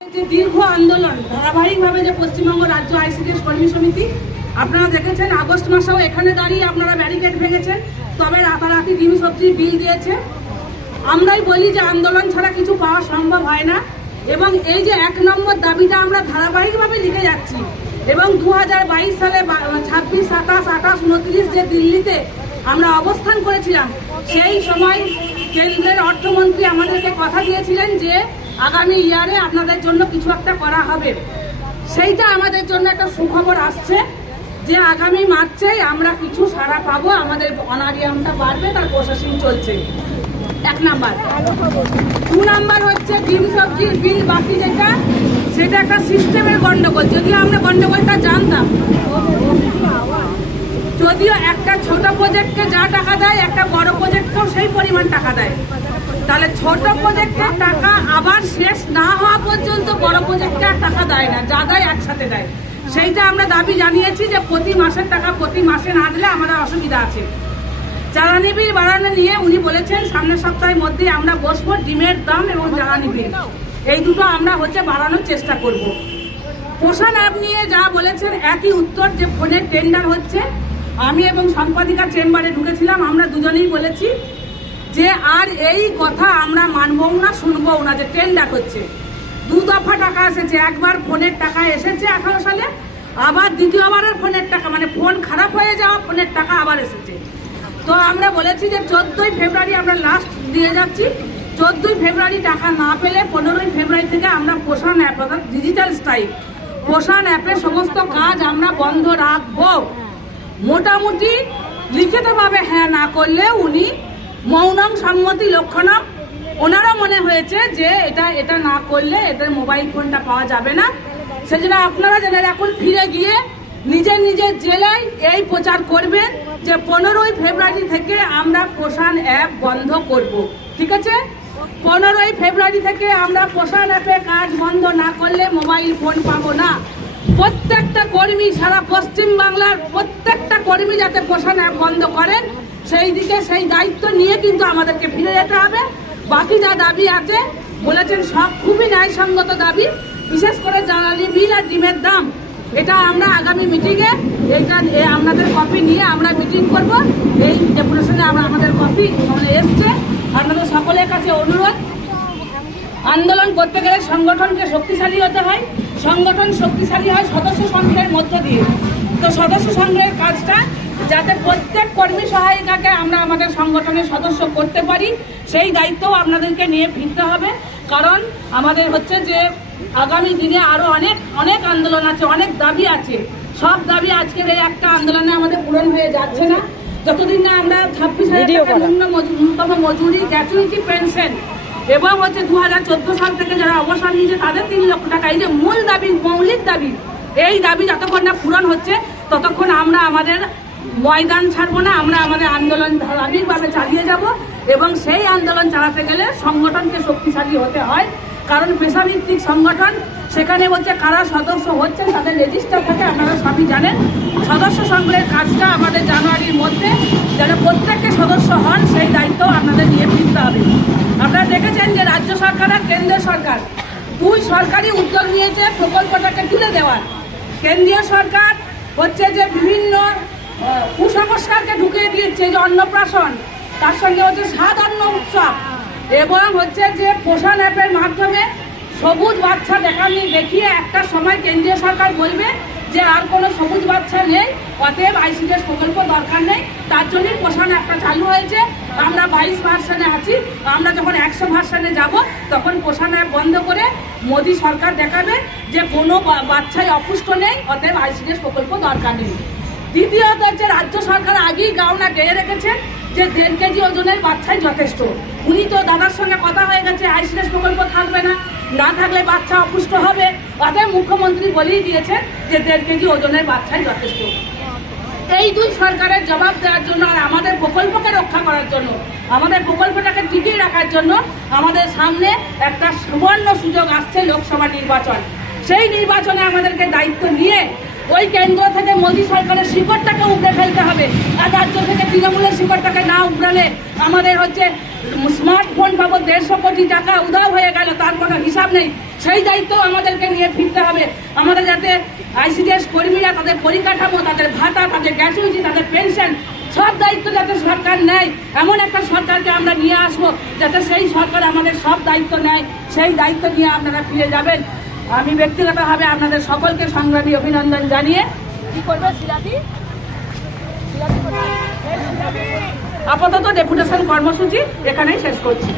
যে দীর্ঘ আন্দোলন ধারাবাহিকভাবে যে পশ্চিমবঙ্গ রাজ্য আইসিডিএস কর্মী সমিতি আপনারা দেখেছেন আগস্ট মাসেও এখানে দাঁড়িয়ে আপনারা ব্যারিকেড ভেঙেছেন, তবে রাতারাতি ডিম সবজি বিল দিয়েছে। আমরাই বলি যে আন্দোলন ছাড়া কিছু পাওয়া সম্ভব হয় না, এবং এই যে 1 নম্বর দাবিটা আমরা ধারাবাহিকভাবে লিখে যাচ্ছি, এবং 2022 সালে 26, 27, 28, 29 যে দিল্লিতে আমরা অবস্থান করেছিলাম, সেই সময় কেন্দ্রের অর্থমন্ত্রী আমাদেরকে কথা দিয়েছিলেন যে আগামী ইয়ারে আপনাদের জন্য কিছু একটা করা হবে। সেইটা আমাদের জন্য একটা সুখবর আসছে যে আগামী মার্চেই আমরা কিছু সাড়া পাবো, আমাদের অনারিয়ামটা বাড়বে, তার প্রসেসিং চলছে। 1 নাম্বার। 2 নাম্বার হচ্ছে ডিম সবজির বিল বাকি যেটা, সেটা একটা সিস্টেমের গন্ডগোল। যদিও আমরা গন্ডগোলটা জানতাম, যদিও একটা ছোট প্রজেক্টকে যা টাকা দেয় একটা বড় প্রজেক্টকেও সেই পরিমাণ টাকা দেয়, তাহলে ছোট প্রজেক্টের টাকা আবার শেষ না হওয়া পর্যন্ত বড় প্রজেক্টকে আর টাকা দেয় না, যা দেয় একসাথে দেয়। সেইটা আমরা দাবি জানিয়েছি যে প্রতি মাসের টাকা প্রতি মাসে না দিলে আমাদের অসুবিধা আছে। জ্বালানি বিল বাড়ানো নিয়ে উনি বলেছেন সামনের সপ্তাহের মধ্যে আমরা বসবো, ডিমের দাম এবং জ্বালানি বিল এই দুটো আমরা বাড়ানোর চেষ্টা করব। পোষণ অ্যাপ নিয়ে যা বলেছেন একই উত্তর, যে ফোনের টেন্ডার হচ্ছে। আমি এবং সম্পাদিকা চেম্বারে ঢুকেছিলাম, আমরা দুজনেই বলেছি যে আর এই কথা আমরা মানবও না, শুনবও না, যে টেন্ডার হচ্ছে। 2 দফা টাকা এসেছে, একবার ফোনের টাকা এসেছে 18 সালে, আবার দ্বিতীয়বারের ফোনের টাকা, মানে ফোন খারাপ হয়ে যাওয়া ফোনের টাকা আবার এসেছে। তো আমরা বলেছি যে 14ই ফেব্রুয়ারি আমরা লাস্ট দিয়ে যাচ্ছি। 14ই ফেব্রুয়ারি টাকা না পেলে 15ই ফেব্রুয়ারি থেকে আমরা পোষণ অ্যাপ, অর্থাৎ ডিজিটাল স্ট্রাইক, পোষণ অ্যাপের সমস্ত কাজ আমরা বন্ধ রাখবো। মোটামুটি লিখিতভাবে হ্যাঁ না করলে উনি মৌনম সম্মতি লক্ষণম, ওনারও মনে হয়েছে যে এটা না করলে এদের মোবাইল ফোনটা পাওয়া যাবে না। সেজন্য আপনারা জেনে রাখুন, ফিরে গিয়ে নিজের নিজের জেলায় এই প্রচার করবেন যে 15ই ফেব্রুয়ারি থেকে আমরা পোষণ অ্যাপ বন্ধ করব। ঠিক আছে? 15ই ফেব্রুয়ারি থেকে আমরা পোষণ অ্যাপে কাজ বন্ধ না করলে মোবাইল ফোন পাবো না। প্রত্যেকটা কর্মী, সারা পশ্চিম বাংলার প্রত্যেকটা কর্মী যাতে পোষণ অ্যাপ বন্ধ করেন, সেই দিকে সেই দায়িত্ব নিয়ে কিন্তু আমাদেরকে ফিরে যেতে হবে। বাকি যা দাবি আছে বলেছেন সব খুবই ন্যায়সঙ্গত দাবি, বিশেষ করে জ্বালানি বিল আর ডিমের দাম। এটা আমরা আগামী মিটিংয়ে এইটা আপনাদের কপি নিয়ে আমরা মিটিং করব। এই ডেপুটেশনে আমাদের কপি এসছে। আপনাদের সকলের কাছে অনুরোধ, আন্দোলন করতে গেলে সংগঠনকে শক্তিশালী হতে হয়। সংগঠন শক্তিশালী হয় সদস্য সংগ্রহের মধ্য দিয়ে। তো সদস্য সংগ্রহের কাজটা যাতে প্রত্যেক কর্মী সহায়িকাকে আমরা আমাদের সংগঠনের সদস্য করতে পারি, সেই দায়িত্বও আপনাদেরকে নিয়ে ফিরতে হবে। কারণ আমাদের হচ্ছে যে আগামী দিনে আরো অনেক আন্দোলন আছে, অনেক দাবি আছে। সব দাবি আজকের এই একটা আন্দোলনে আমাদের পূরণ হয়ে যাচ্ছে না। যতদিন না আমরা 26,000 টাকা ন্যূনতম মজুরি, গ্র্যাচুইটি পেনশন এবং 2014 সাল থেকে যারা অবসর নিয়েছে তাদের 3 লক্ষ টাকা, এই যে মূল দাবি, মৌলিক দাবি, এই দাবি যতক্ষণ না পূরণ হচ্ছে ততক্ষণ আমরা আমাদের ময়দান ছাড়বো না। আমরা আমাদের আন্দোলন ধারাবাহিকভাবে চালিয়ে যাব, এবং সেই আন্দোলন চালাতে গেলে সংগঠনকে শক্তিশালী হতে হয়। কারণ পেশাভিত্তিক সংগঠন, সেখানে কারা সদস্য হচ্ছেন তাদের রেজিস্টার থাকে, আপনারা সবই জানেন। সদস্য সংগ্রহের কাজটা আমাদের জানুয়ারির মধ্যে যেন প্রত্যেককে সদস্য হন, সেই দায়িত্ব আপনাদের নিয়ে ফিরতে হবে। আপনারা দেখেছেন যে রাজ্য সরকার আর কেন্দ্রীয় সরকার 2 সরকারি উদ্যোগ নিয়েছে প্রকল্পটাকে তুলে দেওয়ার। কেন্দ্রীয় সরকার যে বিভিন্ন কুসংস্কারকে ঢুকিয়ে দিয়েছে, যে অন্নপ্রাশন, তার সঙ্গে 7 অন্ন উৎসব, এবং যে পোষণ অ্যাপের মাধ্যমে সবুজ বাচ্চা দেখিয়ে একটা সময় কেন্দ্রীয় সরকার বলবে যে আর কোনো সবুজ বাচ্চা নেই, অতএব আইসিডিএস প্রকল্প দরকার নেই। তার জন্যই পোষণ অ্যাপটা চালু হয়েছে। আমরা 22 ভার্সনে আছি। আমরা যখন 100 ভার্সনে যাব তখন পোষণ অ্যাপ বন্ধ করে মোদী সরকার দেখাবে যে কোনো বাচ্চাই অপুষ্ট নেই, অতএব আইসিডিএস প্রকল্প দরকার নেই। দ্বিতীয়ত রাজ্য সরকার আগেই গাওনা গেয়ে রেখেছেন যে 1.5 কেজি ওজনের বাচ্চাই যথেষ্ট। উনি তো দাদার সঙ্গে কথা হয়ে গেছে আইসিডিএস প্রকল্প থাকবে না, না থাকলে বাচ্চা অপুষ্ট হবে। অতএব মুখ্যমন্ত্রী বলেই দিয়েছেন যে 1.5 কেজি ওজনের বাচ্চাই যথেষ্ট। এই 2 সরকারের জবাব দেওয়ার জন্য আর আমাদের প্রকল্পকে রক্ষা করার জন্য, আমাদের প্রকল্পটাকে টিকিয়ে রাখার জন্য আমাদের সামনে একটা সুবর্ণ সুযোগ আসছে, লোকসভা নির্বাচন। সেই নির্বাচনে আমাদেরকে দায়িত্ব নিয়ে ওই কেন্দ্র থেকে মোদী সরকারের শিকড়টাকে উপড়ে ফেলতে হবে। আর রাজ্য থেকে তৃণমূলের শিকড়টাকে না উপড়ালে আমাদের স্মার্টফোন পাবো 150 কোটি টাকা উধাও হয়ে গেল, তার কোনো হিসাব নেই। সেই দায়িত্ব আমাদেরকে নিয়ে ফিরতে হবে। আমাদের যাতে আইসিডিএস কর্মীরা তাদের পরিকাঠামো, তাদের ভাতা, তাদের গ্র্যাচুইটি, তাদের পেনশন সব দায়িত্ব যাতে সরকার নেয়, এমন একটা সরকারকে আমরা নিয়ে আসবো যাতে সেই সরকার আমাদের সব দায়িত্ব নেয়। সেই দায়িত্ব নিয়ে আপনারা ফিরে যাবেন। আমি ব্যক্তিগতভাবে আপনাদের সকলকে সংগ্রামী অভিনন্দন জানিয়ে কি করবো আপাতত ডেপুটেশন কর্মসূচি এখানেই শেষ করছি।